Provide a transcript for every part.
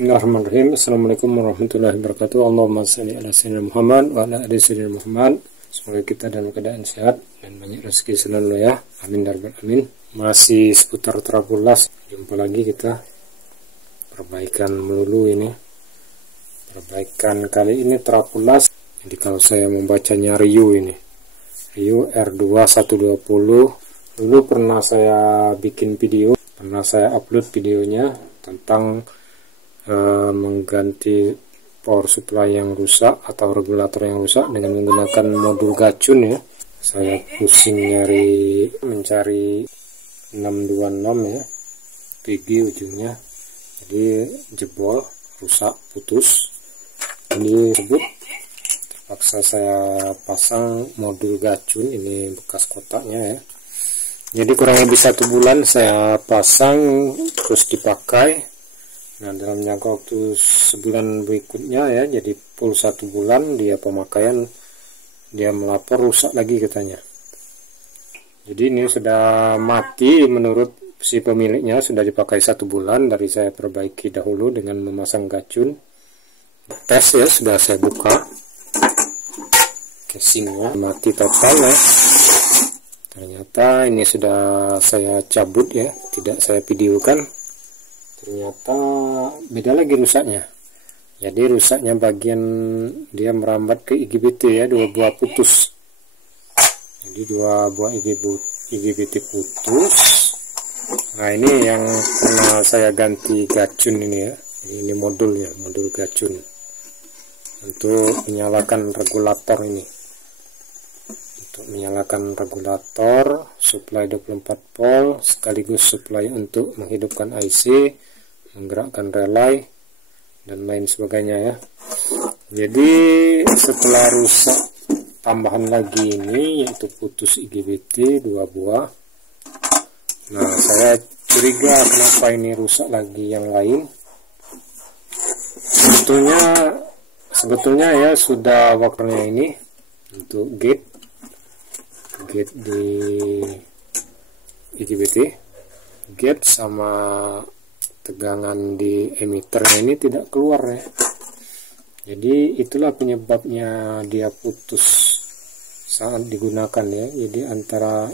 Bismillahirrahmanirrahim. Assalamualaikum warahmatullahi wabarakatuh. Allahumma shalli ala sayyidina Muhammad wa ala ali sayyidina Muhammad. Semoga kita dalam keadaan sehat dan banyak rezeki selalu ya. Amin ya rabbal alamin. Masih seputar Trapulas. Jumpa lagi kita. Perbaikan melulu ini. Perbaikan kali ini Trapulas. Jadi kalau saya membacanya Ryu ini. Ryu R2 120. Dulu pernah saya bikin video, pernah saya upload videonya tentang mengganti power supply yang rusak atau regulator yang rusak dengan menggunakan modul gacun ya. Saya pusing mencari 626 ya, PG ujungnya, jadi jebol, rusak, putus. Ini tersebut terpaksa saya pasang modul gacun, ini bekas kotaknya ya. Jadi kurang lebih 1 bulan saya pasang terus dipakai. Nah, dalam jangka waktu sebulan berikutnya ya, jadi full 1 bulan dia pemakaian, dia melapor rusak lagi katanya. Jadi ini sudah mati menurut si pemiliknya, sudah dipakai 1 bulan. Dari saya perbaiki dahulu dengan memasang gacun. Tes ya, sudah saya buka casingnya, mati total ya. Ternyata ini sudah saya cabut ya, tidak saya videokan. Ternyata beda lagi rusaknya. Jadi rusaknya bagian dia merambat ke IGBT ya, 2 buah putus. Jadi 2 buah IGBT putus. Nah, ini yang pernah saya ganti gacun ini ya. Ini modul ya, modul gacun untuk menyalakan regulator ini. Untuk menyalakan regulator supply 24 volt sekaligus supply untuk menghidupkan IC, menggerakkan relay dan lain sebagainya ya. Jadi setelah rusak tambahan lagi ini yaitu putus IGBT 2 buah. Nah, saya curiga kenapa ini rusak lagi yang lain. Sebetulnya ya sudah waktunya ini untuk gate di IGBT, gate sama tegangan di emitter ini tidak keluar ya. Jadi itulah penyebabnya dia putus saat digunakan ya. Jadi antara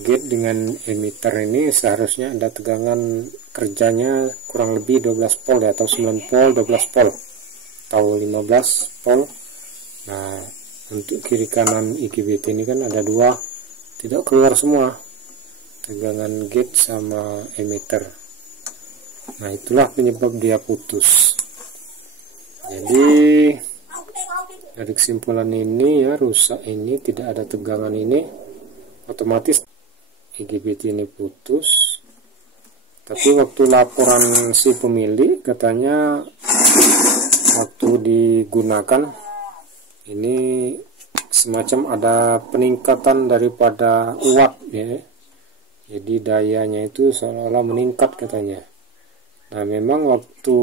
gate dengan emitter ini seharusnya ada tegangan kerjanya kurang lebih 12 volt ya, atau 9 volt 12 volt atau 15 volt. Nah, untuk kiri kanan IGBT ini kan ada 2, tidak keluar semua tegangan gate sama emitter. Nah, itulah penyebab dia putus. Jadi dari kesimpulan ini ya, rusak ini, tidak ada tegangan ini, otomatis IGBT ini putus. Tapi waktu laporan si pemilik katanya waktu digunakan ini semacam ada peningkatan daripada watt ya. Jadi dayanya itu seolah-olah meningkat katanya. Nah, memang waktu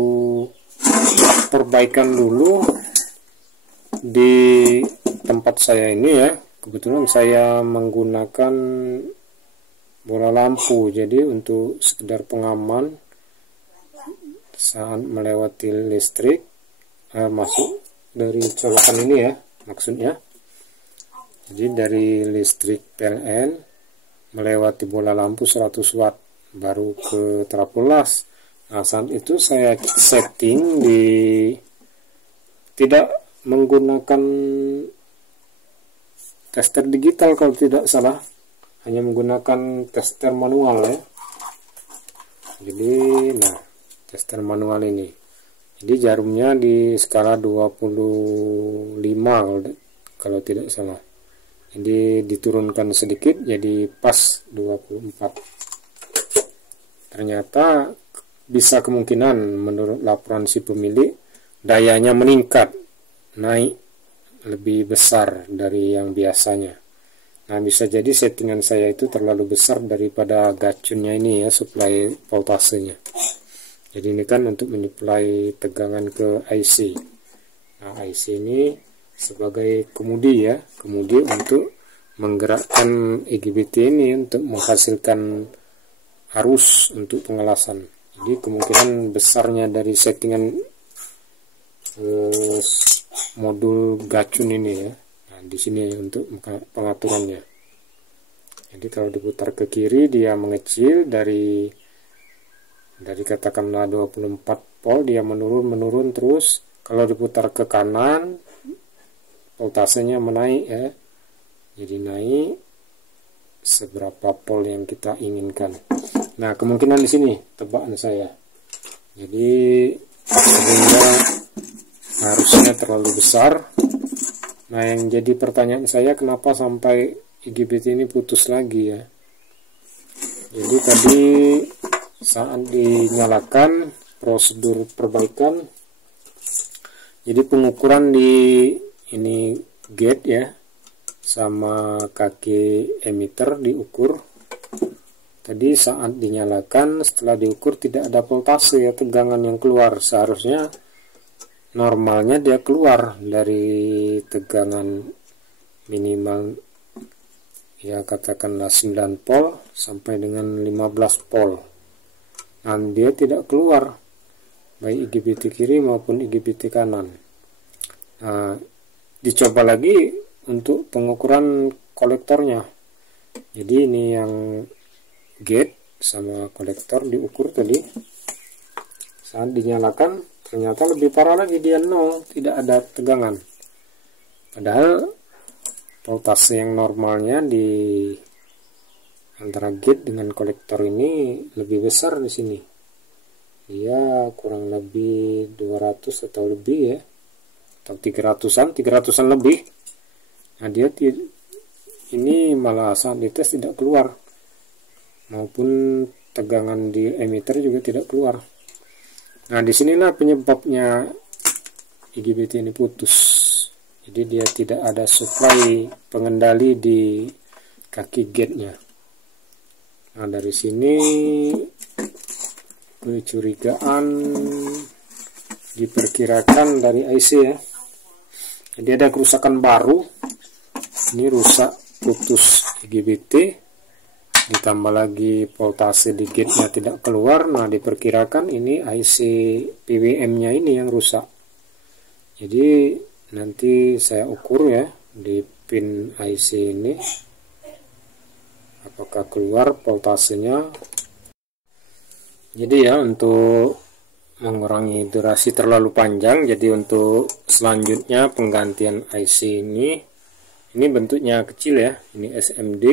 perbaikan dulu di tempat saya ini ya, kebetulan saya menggunakan bola lampu. Jadi untuk sekedar pengaman saat melewati listrik, masuk dari colokan ini ya maksudnya. Jadi dari listrik PLN melewati bola lampu 100 watt baru ke Trapulas. Nah, saat itu saya setting tidak menggunakan tester digital kalau tidak salah, hanya menggunakan tester manual ya. Jadi nah, tester manual ini, jadi jarumnya di skala 25 kalau tidak salah. Jadi diturunkan sedikit jadi pas 24. Ternyata bisa kemungkinan menurut laporan si pemilik dayanya meningkat, naik lebih besar dari yang biasanya. Nah, bisa jadi settingan saya itu terlalu besar daripada gacunnya ini ya, supply voltasenya. Jadi ini kan untuk menyuplai tegangan ke IC. Nah, IC ini sebagai kemudi ya, kemudi untuk menggerakkan IGBT ini untuk menghasilkan arus untuk pengelasan. Jadi kemungkinan besarnya dari settingan modul gacun ini ya. Nah, di sini untuk pengaturannya. Jadi kalau diputar ke kiri dia mengecil dari katakanlah 24 volt, dia menurun terus. Kalau diputar ke kanan voltasenya menaik ya. Jadi naik seberapa volt yang kita inginkan. Nah, kemungkinan di sini tebakan saya. Jadi sehingga harusnya terlalu besar. Nah, yang jadi pertanyaan saya, kenapa sampai IGBT ini putus lagi ya? Jadi tadi saat dinyalakan prosedur perbaikan, jadi pengukuran di ini gate ya sama kaki emitter diukur. Tadi saat dinyalakan, setelah diukur tidak ada voltase ya, tegangan yang keluar. Seharusnya normalnya dia keluar dari tegangan minimal ya katakanlah 9 volt sampai dengan 15 volt. Nah, dia tidak keluar baik IGBT kiri maupun IGBT kanan. Nah, dicoba lagi untuk pengukuran kolektornya. Jadi ini yang gate sama kolektor diukur tadi. Saat dinyalakan ternyata lebih parah lagi, dia 0, tidak ada tegangan. Padahal voltase yang normalnya di antara gate dengan kolektor ini lebih besar di sini. Dia kurang lebih 200 atau lebih ya, atau 300-an lebih. Nah, dia ini malah saat dites tidak keluar, maupun tegangan di emitter juga tidak keluar. Nah, disinilah penyebabnya IGBT ini putus. Jadi dia tidak ada supply pengendali di kaki gate-nya. Nah, dari sini kecurigaan diperkirakan dari IC ya. Jadi ada kerusakan baru. Ini rusak, putus IGBT. Ditambah lagi voltase di gate-nya tidak keluar. Nah, diperkirakan ini IC PWM-nya ini yang rusak. Jadi nanti saya ukur ya di pin IC ini apakah keluar voltasenya. Jadi ya, untuk mengurangi durasi terlalu panjang, jadi untuk selanjutnya penggantian IC ini bentuknya kecil ya, ini SMD.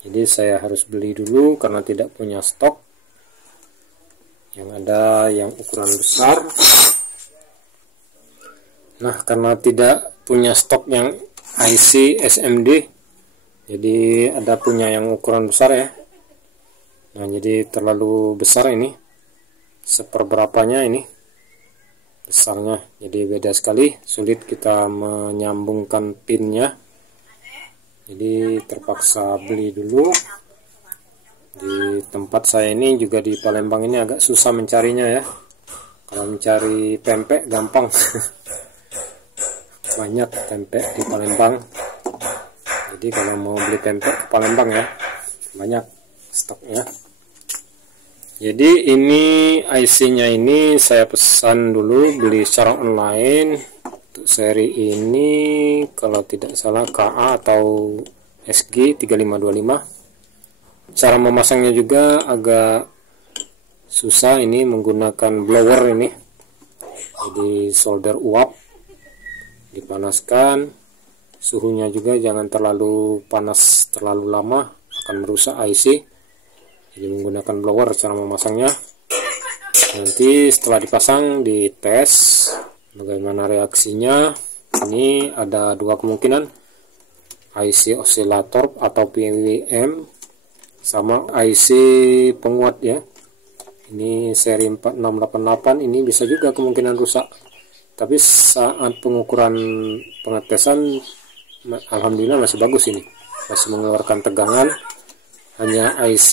Jadi saya harus beli dulu karena tidak punya stok. Yang ada yang ukuran besar. Nah, karena tidak punya stok yang IC SMD, jadi ada punya yang ukuran besar ya. Nah, jadi terlalu besar ini. Seperberapanya ini besarnya. Jadi beda sekali, sulit kita menyambungkan pinnya. Jadi terpaksa beli dulu. Di tempat saya ini juga di Palembang ini agak susah mencarinya ya. Kalau mencari pempek gampang. Banyak pempek di Palembang. Jadi kalau mau beli pempek ke Palembang ya, banyak stoknya. Jadi ini IC-nya ini saya pesan dulu, beli secara online. Untuk seri ini kalau tidak salah KA atau SG 3525. Cara memasangnya juga agak susah, ini menggunakan blower ini. Jadi solder uap, dipanaskan, suhunya juga jangan terlalu panas terlalu lama, akan merusak IC. Jadi menggunakan blower cara memasangnya. Nanti setelah dipasang dites bagaimana reaksinya. Ini ada dua kemungkinan, IC osilator atau PWM sama IC penguat ya. Ini seri 4688, ini bisa juga kemungkinan rusak. Tapi saat pengukuran pengetesan alhamdulillah masih bagus, ini masih mengeluarkan tegangan. Hanya IC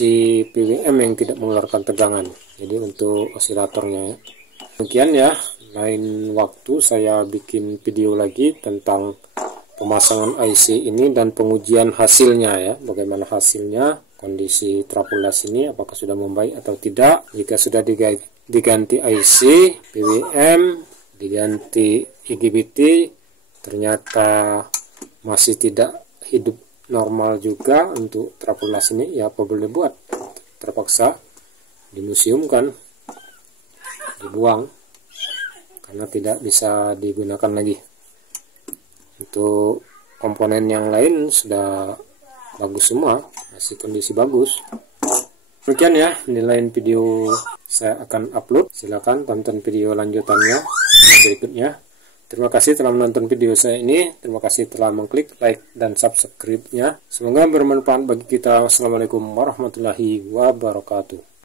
PWM yang tidak mengeluarkan tegangan. Jadi untuk osilatornya ya. Demikian ya, lain waktu saya bikin video lagi tentang pemasangan IC ini dan pengujian hasilnya ya, bagaimana hasilnya. kondisi trapulas ini apakah sudah membaik atau tidak. Jika sudah diganti IC, PWM, diganti IGBT, ternyata masih tidak hidup normal juga untuk trapulas ini, ya apa boleh buat, terpaksa dimuseumkan, dibuang karena tidak bisa digunakan lagi. Untuk komponen yang lain sudah bagus semua, masih kondisi bagus. Demikian ya, di lain video saya akan upload. Silakan tonton video lanjutannya berikutnya. Terima kasih telah menonton video saya ini. Terima kasih telah mengklik like dan subscribe-nya. Semoga bermanfaat bagi kita. Wassalamualaikum warahmatullahi wabarakatuh.